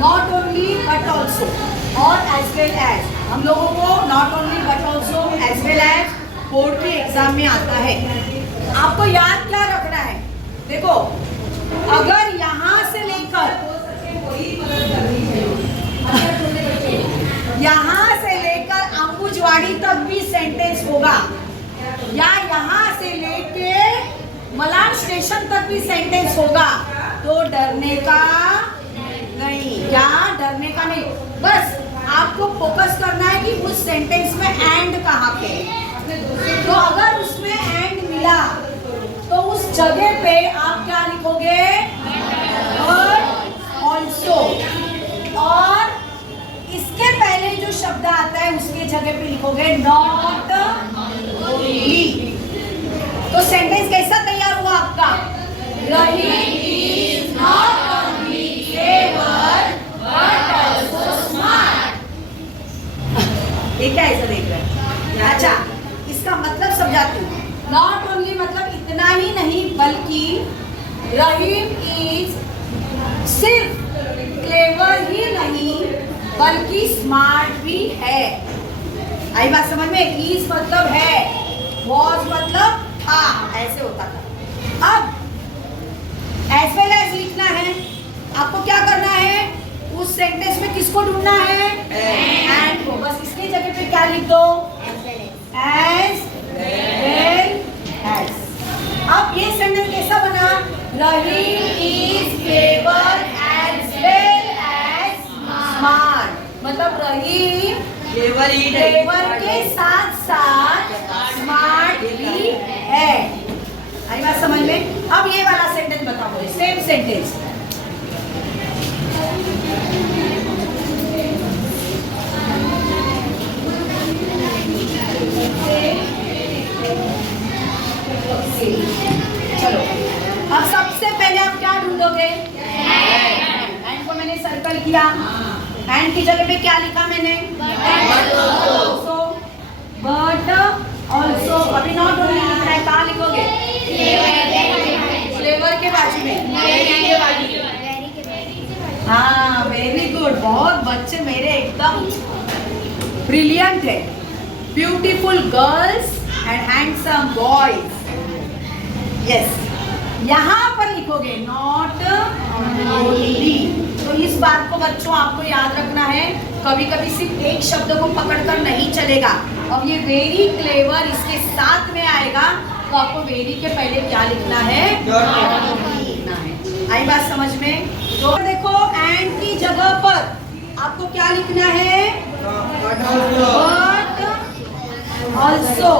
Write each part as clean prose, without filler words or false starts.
Not only but also और as well as, हम लोगों को not only but also as well as board के एग्जाम में आता है। आपको याद क्या रखना है, देखो अगर यहाँ से लेकर अंबुजवाड़ी तक भी सेंटेंस होगा या यहाँ से लेके मलाड स्टेशन तक भी सेंटेंस होगा, तो डरने का नहीं, क्या डरने का नहीं, बस आपको फोकस करना है कि उस सेंटेंस में एंड कहाँ पे। तो अगर उसमें एंड मिला तो उस जगह पे आप क्या लिखोगे, बट ऑल्सो, और इसके पहले जो शब्द आता है उसके जगह पे लिखोगे नॉट ओनली। तो सेंटेंस कैसा तैयार हुआ आपका, Rahim is not only clever but also smart. ये क्या ऐसा देख रहे हैं? अच्छा, इसका मतलब समझाती हूँ। नॉट ओनली मतलब इतना ही नहीं, बल्कि रहीम इज सिर्फ क्लेवर ही नहीं बल्कि स्मार्ट भी है। आई बात समझ में? इज मतलब है, वॉज मतलब था, ऐसे होता था। अब एज वेल एज लिखना है, आपको क्या करना है, उस सेंटेंस में किसको ढूंढना है, एंड को। बस इसकी जगह पे क्या लिख दो, एज वेल एज। अब ये सेंटेंस कैसा बना, Rahim is clever as well as smart, मतलब रहीम क्लेवर के साथ साथ स्मार्ट भी है। आई बात समझ में? अब ये वाला सेंटेंस बताओ मुझे, सेम सेंटेंस। चलो, अब सबसे पहले आप क्या ढूंढोगे, एंड को मैंने सर्कल किया, एंड की जगह पे क्या लिखा मैंने, बट ऑल्सो। अभी नॉट ओनली लिखना है, कहाँ लिखोगे, फ्लेवर के बाजू में। हाँ, वेरी गुड, बहुत बच्चे मेरे एकदम ब्रिलियंट है। Beautiful girls and handsome boys, yes. यहाँ पर लिखोगे नॉट ओनली। तो इस बात को बच्चों आपको याद रखना है, कभी कभी सिर्फ एक शब्द को पकड़कर नहीं चलेगा। अब ये वेरी क्लेवर इसके साथ में आएगा, तो आपको वेरी के पहले क्या लिखना है, लिखना है। आई बात समझ में? तो देखो, एंड की जगह पर आपको क्या लिखना है, बट ऑल्सो,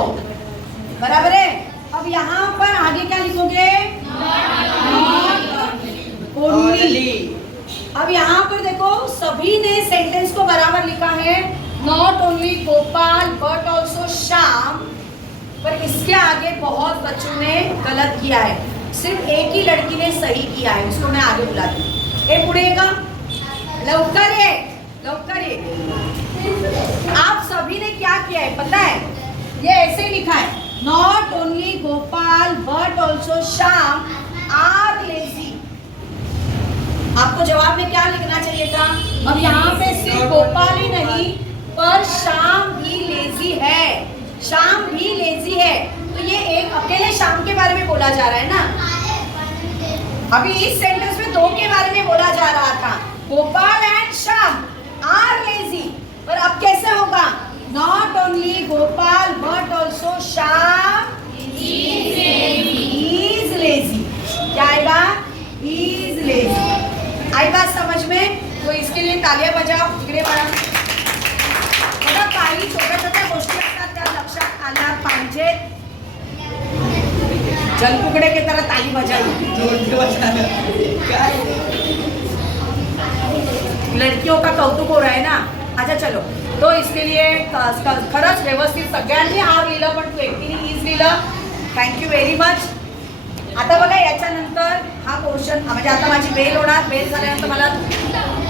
बराबर है। अब यहाँ पर आगे क्या लिखोगे, नॉट ओनली। अब यहाँ पर देखो, सभी ने सेंटेंस को बराबर लिखा है, not only Gopal but also Shyam, पर इसके आगे बहुत बच्चों ने गलत किया है। सिर्फ एक ही लड़की ने सही किया है, उसको मैं आगे बुलाती हूँ। ये पुढेगा, लवकर ये, लवकर ये। आप सभी ने क्या किया है पता है, ये ऐसे लिखा है, not only Gopal but also Shyam are lazy. आपको जवाब में क्या लिखना चाहिए था, अब यहाँ पे सिर्फ गोपाल ही नहीं पर श्याम भी लेजी है, श्याम भी लेजी है। तो ये एक अकेले श्याम के बारे में बोला जा रहा है ना, अभी इस सेंटेंस में दो के बारे में बोला जा रहा था, Gopal and Shyam are lazy. पर अब कैसे होगा, not only Gopal but also Shyam is lazy. क्या आएगा, इज लेजी। आई बात समझ में? तो इसके लिए तालियां बजाओ, इकडे बघा। बघा, काही छोट्या छोट्या गोष्टी असतात त्या लक्षात आल्या पाहिजेत। जलपुकडे के तरह ताली बजाई, लड़कियों का कौतुक हो रहा है ना। अच्छा चलो, तो इसके लिए खरंच व्यवस्थित सगळ्यांनी आर लिहिलं, पण तू एकटीने इज लिहिलं, थँक्यू व्हेरी मच। आता बघा, याच्यानंतर हा पोर्शन म्हणजे आता माझी बेल होणार, बेल झाल्यानंतर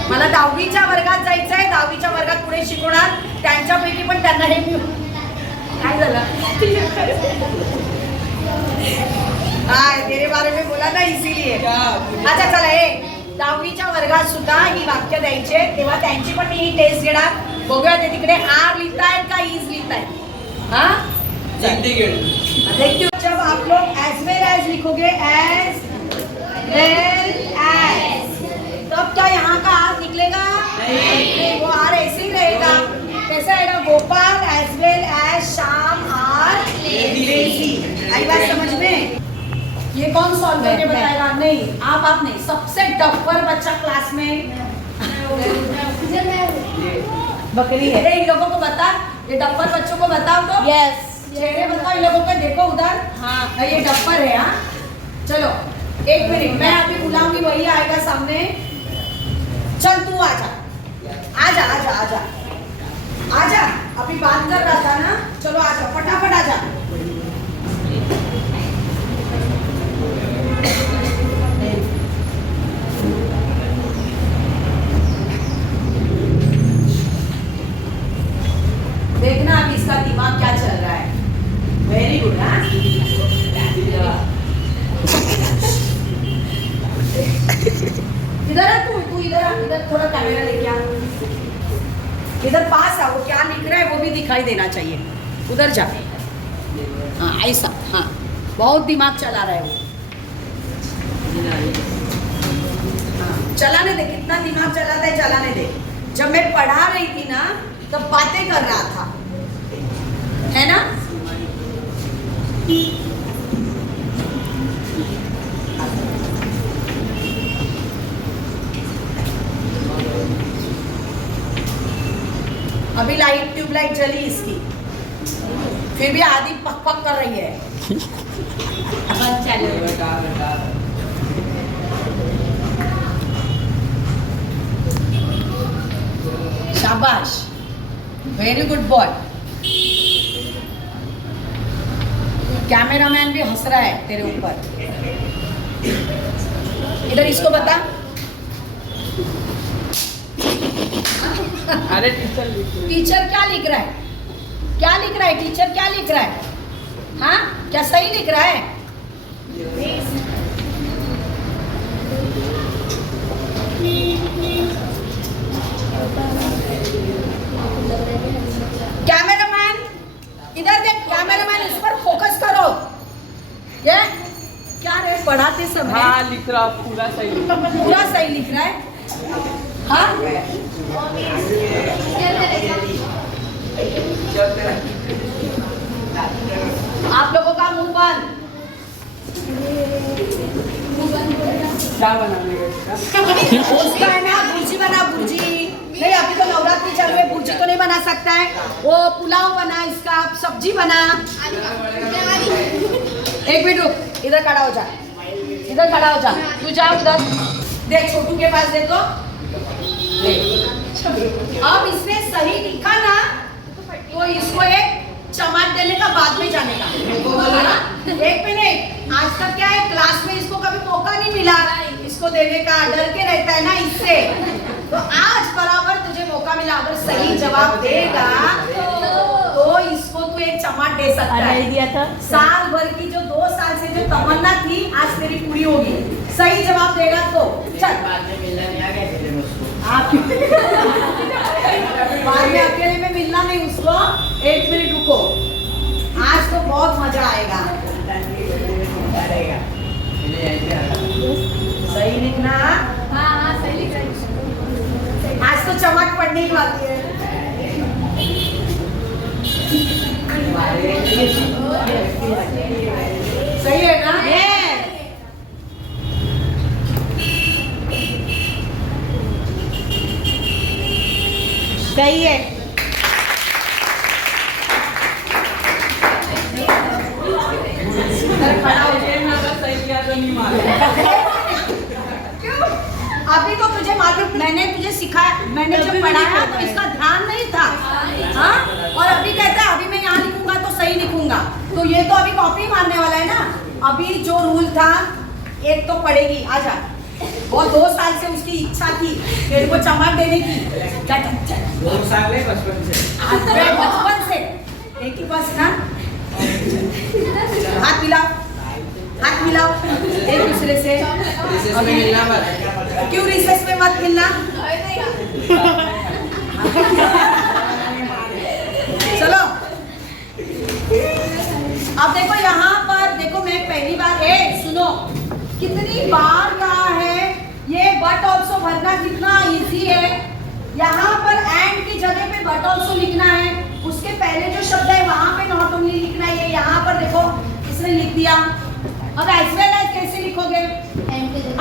मला 10वीच्या वर्गात जायचं आहे, 10वीच्या वर्गात पुढे शिकवणार, त्यांच्यापैकी पण त्यांना हे काय झालं, हाँ तेरे बारे में बोला था इसीलिए। अच्छा चला, 10वीच्या वर्गात सुद्धा ही वाक्य द्यायचे, तेव्हा त्यांची पण मी ही टेस्ट घेणार. बघूया ते तिकडे आर लिहितायत का इज लिहितायत. हाँ देखिए, जब आप लोग एज वेल एज लिखोगे, एज वेल एज, तब क्या यहाँ का आर निकलेगा? नहीं, वो आर ऐसे ही रहेगा. कैसा रहेगा? Gopal as well as Shyam are lazy. आई बात समझ में? ये कौन सॉल्व करके बताएगा? नहीं, आप नहीं. सबसे डब्बर बच्चा क्लास में बकरी है. इन लोगों को बता, ये डब्बर बच्चों को बताओ तो. यस, चेहरे बताओ इन लोगों को. देखो उधर. हाँ, ये डब्बर है. हाँ, चलो 1 मिनट, मैं अभी बुलाऊंगी, वही आएगा सामने. चल तू आजा, आजा आजा आजा आजा. अभी बात कर रहा था ना. चलो आजा, फटाफट आजा. देखना अभी इसका दिमाग क्या चल रहा है. Very good. हाँ, इधर आ तू इधर आ. इधर थोड़ा कैमरा लेके आ. इधर पास आ. वो क्या लिख रहा है वो भी दिखाई देना चाहिए. उधर जा. हाँ ऐसा. हाँ, बहुत दिमाग चला रहा है वो. हाँ, चलाने दे. कितना दिमाग चलाता है चलाने दे. जब मैं पढ़ा रही थी ना तब बातें कर रहा था, है ना? अभी लाइट, ट्यूबलाइट जली इसकी, फिर भी आधी पक पक कर रही है. शाबाश, वेरी गुड बॉय. कैमरामैन भी हंस रहा है तेरे ऊपर. इधर इसको बता. अरे टीचर क्या लिख रहा है? क्या लिख रहा है टीचर? क्या लिख रहा है? हाँ, क्या सही लिख रहा है? कैमरामैन इधर देख. कैमरामैन इस पर फोकस करो. ये क्या रे पढ़ाते समय? हाँ लिख रहा, पूरा सही लिख रहा है. हाँ, आप लोगों का मुंह बंद. क्या बनाने का? उसका है ना भुर्जी बना. भुर्जी नहीं, अभी तो नवरात्रि चल रही है, भुर्जी तो नहीं बना सकता है. वो पुलाव बना, इसका सब्जी बना. एक मिनट रुक, इधर खड़ा हो जा. इधर खड़ा हो जा. तू जा उधर. देख छोटू के पास देखो. अब इसने सही लिखा ना तो इसको एक चमाट देने का, बाद में जाने का. एक मिनट, आज तक क्या है क्लास में इसको कभी मौका नहीं मिला इसको देने का. डर के रहता है ना इससे. तो आज बराबर तुझे मौका मिला. अगर सही जवाब देगा तो इसको तू एक चमाट दे सकता है. दिया था. साल भर की जो 2 साल से जो तमन्ना थी आज तेरी पूरी होगी. सही जवाब देगा तो चल. आप बाद में अकेले में मिलना नहीं उसको. 1 मिनट रुको, आज तो बहुत मजा आएगा. सही लिखना. हाँ सही लिख रही. आज तो चमक पड़ने ही वाली है. सही है ना? सही है. खड़ा हो जाए ना, अगर सही किया तो नहीं मालूम. क्यों? अभी तो तुझे मालूम, मैंने तुझे सिखाया, मैंने जो पढ़ाया तो इसका ध्यान नहीं था. हाँ, और अभी कहता है अभी मैं यहाँ लिखूंगा तो सही लिखूंगा. तो ये तो अभी कॉपी मारने वाला है ना. अभी जो रूल था, एक तो पढ़ेगी. आजा. वो 2 साल से उसकी इच्छा थी तेरे को चमाट देने की. 2 साल है बचपन से. बचपन से एक ही बस ना. हाथ मिला. हाथ मिलाओ एक दूसरे से। रिसेस में मिलना मत। क्यों रिसेस में मत मिलना? चलो अब देखो यहाँ पर देखो, मैं पहली बार सुनो, कितनी बार कहा है ये बट ऑल्सो भरना कितना इजी है। यहाँ पर एंड की जगह पे बट ऑल्सो लिखना है, उसके पहले जो शब्द है वहां पे नॉट ओनली लिखना है। यहाँ पर देखो इसने लिख दिया। अब एज वेल एज कैसे लिखोगे?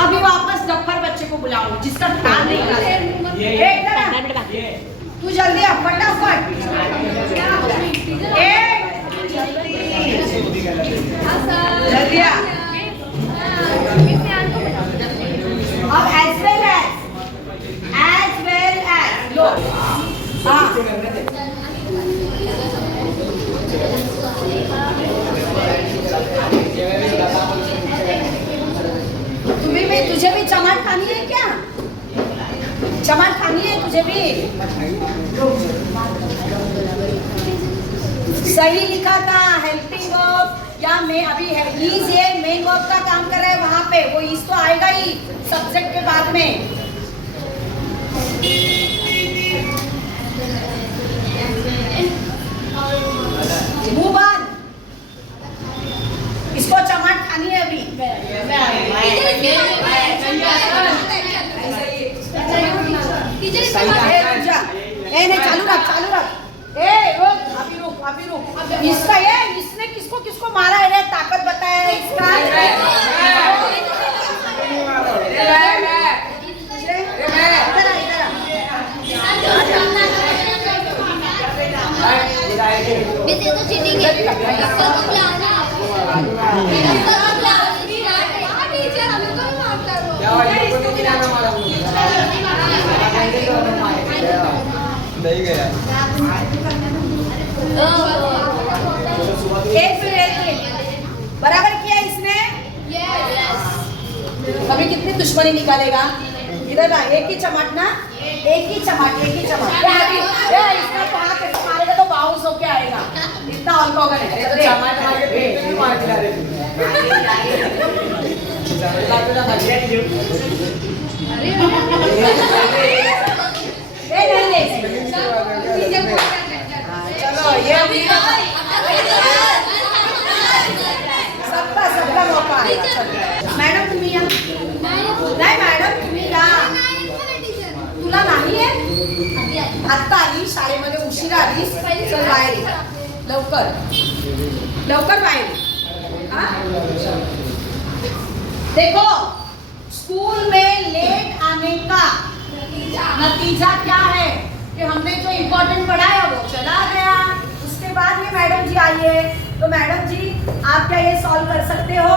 अभी वापस डफर बच्चे को बुलाओ जिसका ध्यान नहीं रहा। तू जल्दी अब फटाफट जल्दी आ। अब एज वेल एज लो। हाँ तुझे भी चमाट खानी है क्या? चमाट खानी है तुझे भी? सही लिखा था हेल्पिंग ऑफ या मैं अभी है इज ये मेन वर्ब का काम कर रहा है वहां पे, वो इज तो आएगा ही सब्जेक्ट के बाद में। मुंह बंद, इसको चमाट खानी है अभी। नहीं चालू रख। अभी रुक। इसका इसने किसको मारा है रे? ताकत बताया है इसका। ये तो चीटिंग है। इसको तो बुलाना। टीचर हमें कोई माफ करो। क्या हुआ? ये को नहीं लाना हमारा नहीं गया। एक बराबर किया इसने। अभी कितनी दुश्मनी निकालेगा? इधर आ, एक ही चमट ना, एक ही चमट। इसका तो हाथ ऐसे मारेगा तो बाउंस होके आएगा। इतना और होगा नहीं। तो चमट मार के पेट में मार के ला रहे चलो ये अभी सबका मौका है। मॅडम तुम्ही या। नाही मॅडम तुम्ही या। तुला नाही आहे? आत्ता आली शाळेमध्ये, उशिरा आलीस, चल बाहेर ये. लवकर बाहेर ये. देखो स्कूल में लेट आने का नतीजा क्या है कि हमने जो इम्पोर्टेंट पढ़ाया वो चला गया। उसके बाद में मैडम जी आई है, तो मैडम जी आप क्या ये सॉल्व कर सकते हो?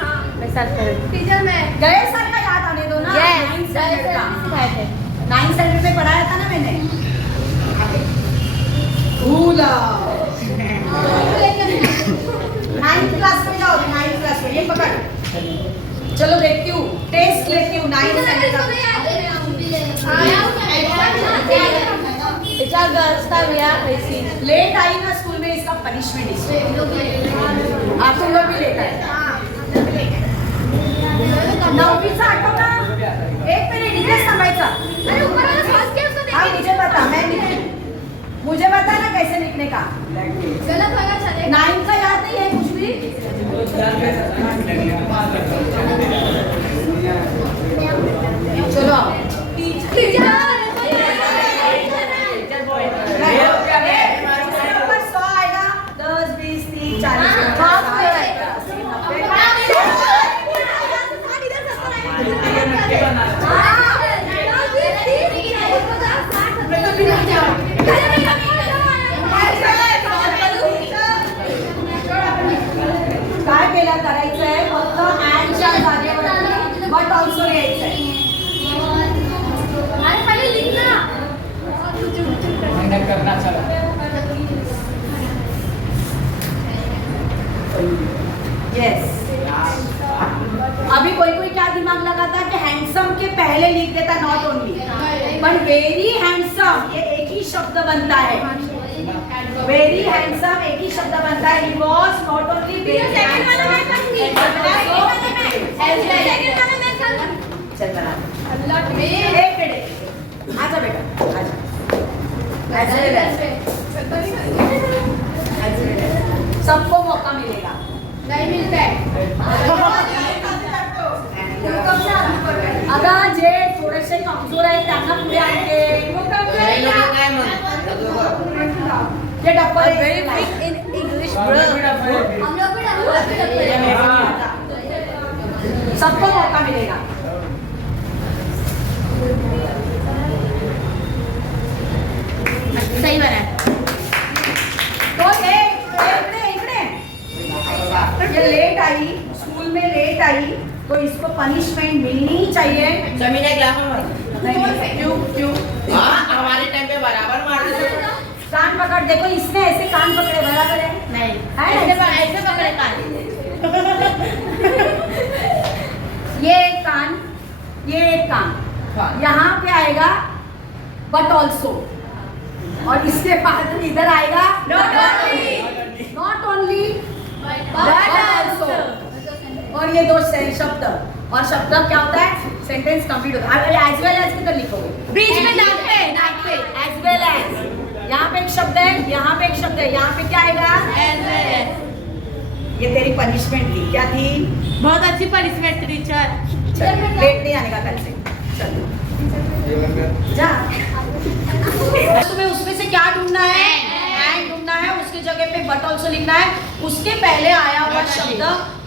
हाँ मैं सॉल्व करूँगी। टीचर मैं गए साल का याद आने दो ना। 9th स्टैंडर्ड का 9th स्टैंडर्ड में पढ़ाया था ना मैंने। भूला 9th क्लास में जाओ, 9th क्लास में। ये पकड़, चलो देखती हूँ, टेस्ट लेती हूँ 9th स्टैंडर्ड का। लेट आई ना स्कूल में, इसका पनिशमेंट इसमें। आप तुम लोग भी लेट आए। 9वीं आठवडा एक मिनिट इथेच थांबायचा। अरे ऊपर वाला सॉस क्या उसको हाँ देखिए। मुझे बता, मुझे बता ना कैसे लिखने का। गलत होगा चलेगा। 9 का याद नहीं है कुछ भी? चलो ऊपर 100 आएगा, 10, 20, 30, 40, 50। काय केला करायचंय? फक्त ऍडच्या जागेवर बट ऑल्सो यायचंय। अरे पहले लिखना। मेहनत करना चला। यस। अभी कोई क्या दिमाग लगाता कि हैंडसम के पहले लिख देता नॉट ओनली, पर वेरी हैंडसम ये एक ही शब्द बनता है। वेरी हैंडसम एक ही शब्द बनता है. He was not only very चल बना. एक मिनट. आजा बेटा आजा. सबको मौका मिलेगा. नहीं मिलता है. आता जे थोडेसे कमजोर आहेत त्यांना पुढे आणते. नाही लोकं काय म्हणतात? जे डब्बल इंग्लिश हम लोग भी सबको मौका मिलेगा. सही बना. तो इकडे ये लेट आई, स्कूल में लेट आई तो इसको पनिशमेंट मिलनी ही चाहिए. जमीन है क्लास में. नहीं क्यों हाँ हमारे टाइम पे बराबर मारते थे. कान पकड़. देखो इसने ऐसे कान पकड़े बराबर है. नहीं है ना? ऐसे पकड़े कान. ये एक कान, ये एक कान. यहाँ पे आएगा बट ऑल्सो, और इसके बाद इधर आएगा नॉट ओनली बट ऑल्सो. और ये दो शब्द, और शब्द क्या होता है? सेंटेंस कंप्लीट होता है. एज वेल एज किधर लिखोगे? बीच में नाक पे. As well as. यहाँ पे एक शब्द है, यहाँ पे एक शब्द है, यहाँ पे क्या आएगा? ये तेरी पनिशमेंट थी. क्या थी? बहुत अच्छी पनिशमेंट टीचर. चल लेट नहीं आने का कल से. चल जा. तुम्हें उसमें से क्या ढूंढना है? एंड ढूंढना है. उसकी जगह पे बट ऑल्सो लिखना है. उसके पहले आया हुआ शब्द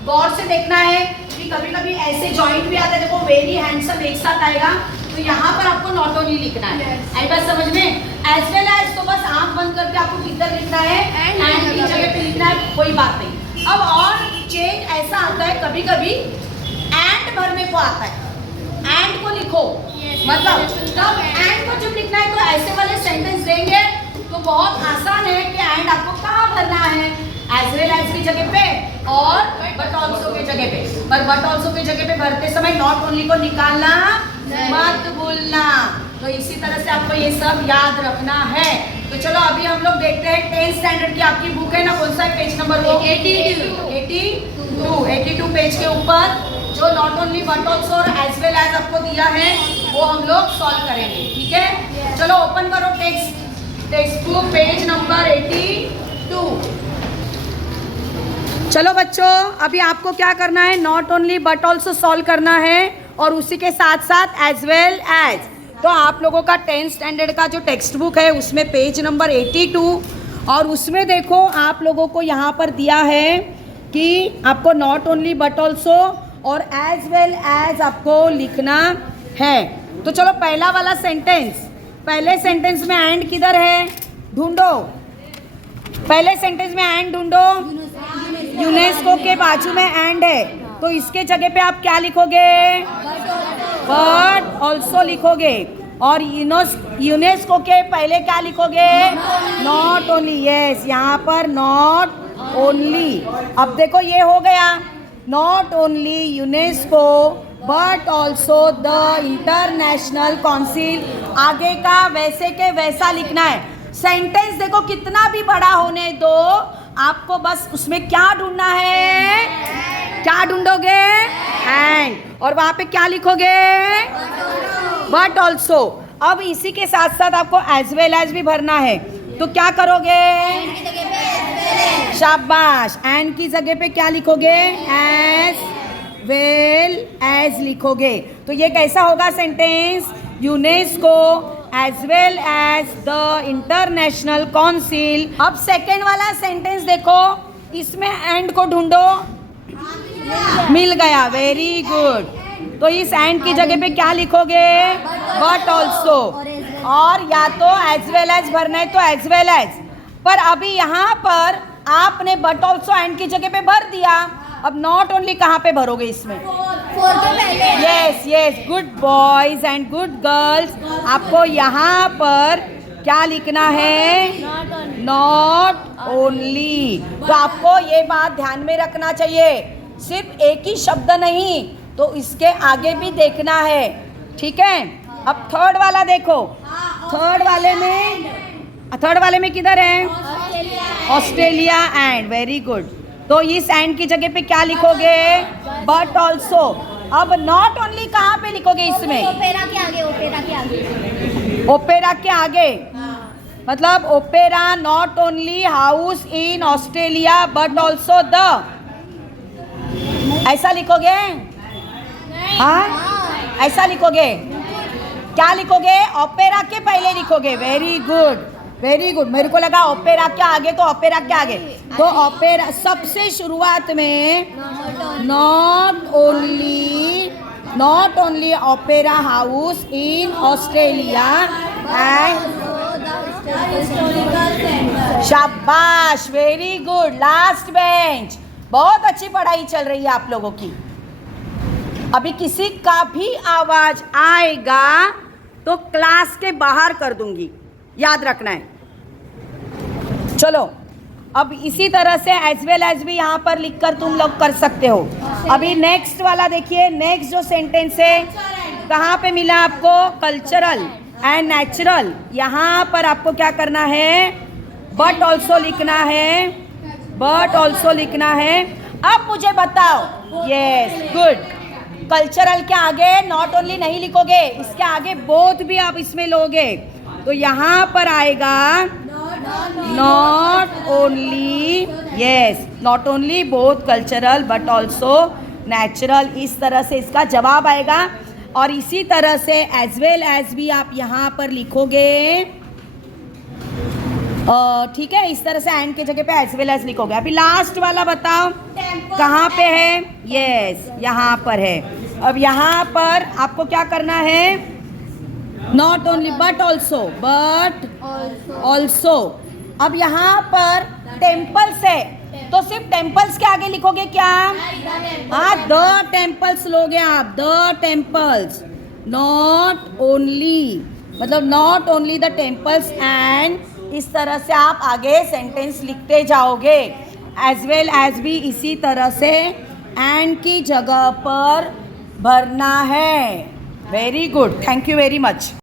गौर से देखना है कि कभी कभी ऐसे जॉइंट भी आता है. देखो वेरी हैंडसम एक साथ आएगा तो यहाँ पर आपको नॉट ओनली लिखना है. आई बात समझ में? एज वेल एज तो बस आंख बंद करके आपको किधर लिखना है? एंड की जगह पे लिखना है. कोई बात नहीं. अब और चेंज ऐसा आता है कभी कभी एंड भरने को आता है. एंड को लिखो. मतलब तब एंड को जब लिखना है तो ऐसे वाले सेंटेंस देंगे तो बहुत आसान है कि एंड आपको कहाँ भरना है? एज वेल एज की जगह पे और बट ऑल्सो की जगह पे. पर बट ऑल्सो की जगह पे भरते समय नॉट ओनली को निकालना मत भूलना. तो इसी तरह से आपको ये सब याद रखना है. तो चलो अभी हम लोग देखते हैं 10th स्टैंडर्ड की आपकी बुक है ना, कौन सा पेज नंबर? वो 82 पेज के ऊपर जो नॉट ओनली बट ऑल्सो और एज वेल एज आपको दिया है वो हम लोग सॉल्व करेंगे. ठीक है, चलो ओपन करो टेक्स्ट बुक पेज नंबर 82. चलो बच्चों अभी आपको क्या करना है? Not only but also solve करना है और उसी के साथ साथ एज वेल एज. तो आप लोगों का 10th स्टैंडर्ड का जो टेक्स्ट बुक है उसमें पेज नंबर 82 और उसमें देखो आप लोगों को यहाँ पर दिया है कि आपको नॉट ओनली बट ऑल्सो और एज वेल एज आपको लिखना है. तो चलो पहला वाला सेंटेंस. पहले सेंटेंस में एंड किधर है? ढूंढो. पहले सेंटेंस में एंड ढूंढो. यूनेस्को के बाजू में एंड है तो इसके जगह पे आप क्या लिखोगे? बट ऑल्सो लिखोगे. और यूनेस्को के पहले क्या लिखोगे? Not only. यस, यहाँ पर नॉट ओनली. अब देखो ये हो गया. Not only UNESCO but also the international council. आगे का वैसे के वैसा लिखना है. सेंटेंस देखो कितना भी बड़ा होने दो, आपको बस उसमें क्या ढूंढना है? क्या ढूंढोगे? एंड. और वहां पे क्या लिखोगे? But also. अब इसी के साथ साथ आपको एज वेल एज भी भरना है तो क्या करोगे? शाबाश. एंड की जगह पे क्या लिखोगे? एज वेल एज लिखोगे. तो ये कैसा होगा sentence? UNESCO as well as the international council. अब सेकेंड वाला सेंटेंस देखो, इसमें एंड को ढूंढो. मिल गया. Very good. तो इस एंड की जगह पे क्या लिखोगे? But also. और या तो एज वेल एज भरना है तो एज वेल एज. पर अभी यहाँ पर आपने बट ऑल्सो एंड की जगह पे भर दिया. अब नॉट ओनली कहाँ पे भरोगे इसमें? Yes yes, good boys and good girls. आपको यहाँ पर क्या लिखना है? Not only. तो आपको ये बात ध्यान में रखना चाहिए, सिर्फ एक ही शब्द नहीं तो इसके आगे भी देखना है. ठीक है. अब थर्ड वाला देखो. थर्ड वाले में किधर है? Australia and, very good. तो इस एंड की जगह पे क्या लिखोगे? But also. अब नॉट ओनली कहाँ पे लिखोगे इसमें? ओपेरा के आगे, ओपेरा के आगे। ओपेरा के आगे, मतलब opera not only house in Australia but also the, ऐसा लिखोगे? हाँ, ऐसा लिखोगे? क्या लिखोगे? ओपेरा के पहले लिखोगे। Very good, very good. मेरे को लगा ओपेरा के आगे, तो ओपेरा के आगे, तो ओपेरा सबसे शुरुआत में not only opera house in Australia and, शाबाश, वेरी गुड। लास्ट बेंच, बहुत अच्छी पढ़ाई चल रही है आप लोगों की। अभी किसी का भी आवाज आएगा तो क्लास के बाहर कर दूंगी, याद रखना है। चलो, अब इसी तरह से एज वेल एज भी यहाँ पर लिखकर तुम लोग कर सकते हो। अभी नेक्स्ट वाला देखिए। नेक्स्ट जो सेंटेंस है कहाँ पे मिला आपको? Cultural and natural. यहाँ पर आपको क्या करना है? बट ऑल्सो लिखना है, बट ऑल्सो लिखना है। अब मुझे बताओ, यस, गुड। कल्चरल के आगे नॉट ओनली नहीं लिखोगे, इसके आगे बोथ भी आप इसमें लोगे, तो यहाँ पर आएगा not only, yes, not only both cultural but also natural. इस तरह से इसका जवाब आएगा। और इसी तरह से एज वेल एज भी आप यहाँ पर लिखोगे, ठीक है, इस तरह से एंड के जगह पे एज वेल एज लिखोगे। अभी लास्ट वाला बताओ कहाँ पे है? यस, यहाँ पर है। अब यहाँ पर आपको क्या करना है? Not only but also, but also. अब यहाँ पर टेम्पल्स है, तो सिर्फ टेम्पल्स के आगे लिखोगे क्या? हाँ, द टेम्पल्स लोगे आप, द टेम्पल्स। नॉट ओनली, मतलब not only the temples and, इस तरह से आप आगे सेंटेंस लिखते जाओगे। एज वेल एज भी इसी तरह से एंड की जगह पर भरना है। Very good, thank you very much.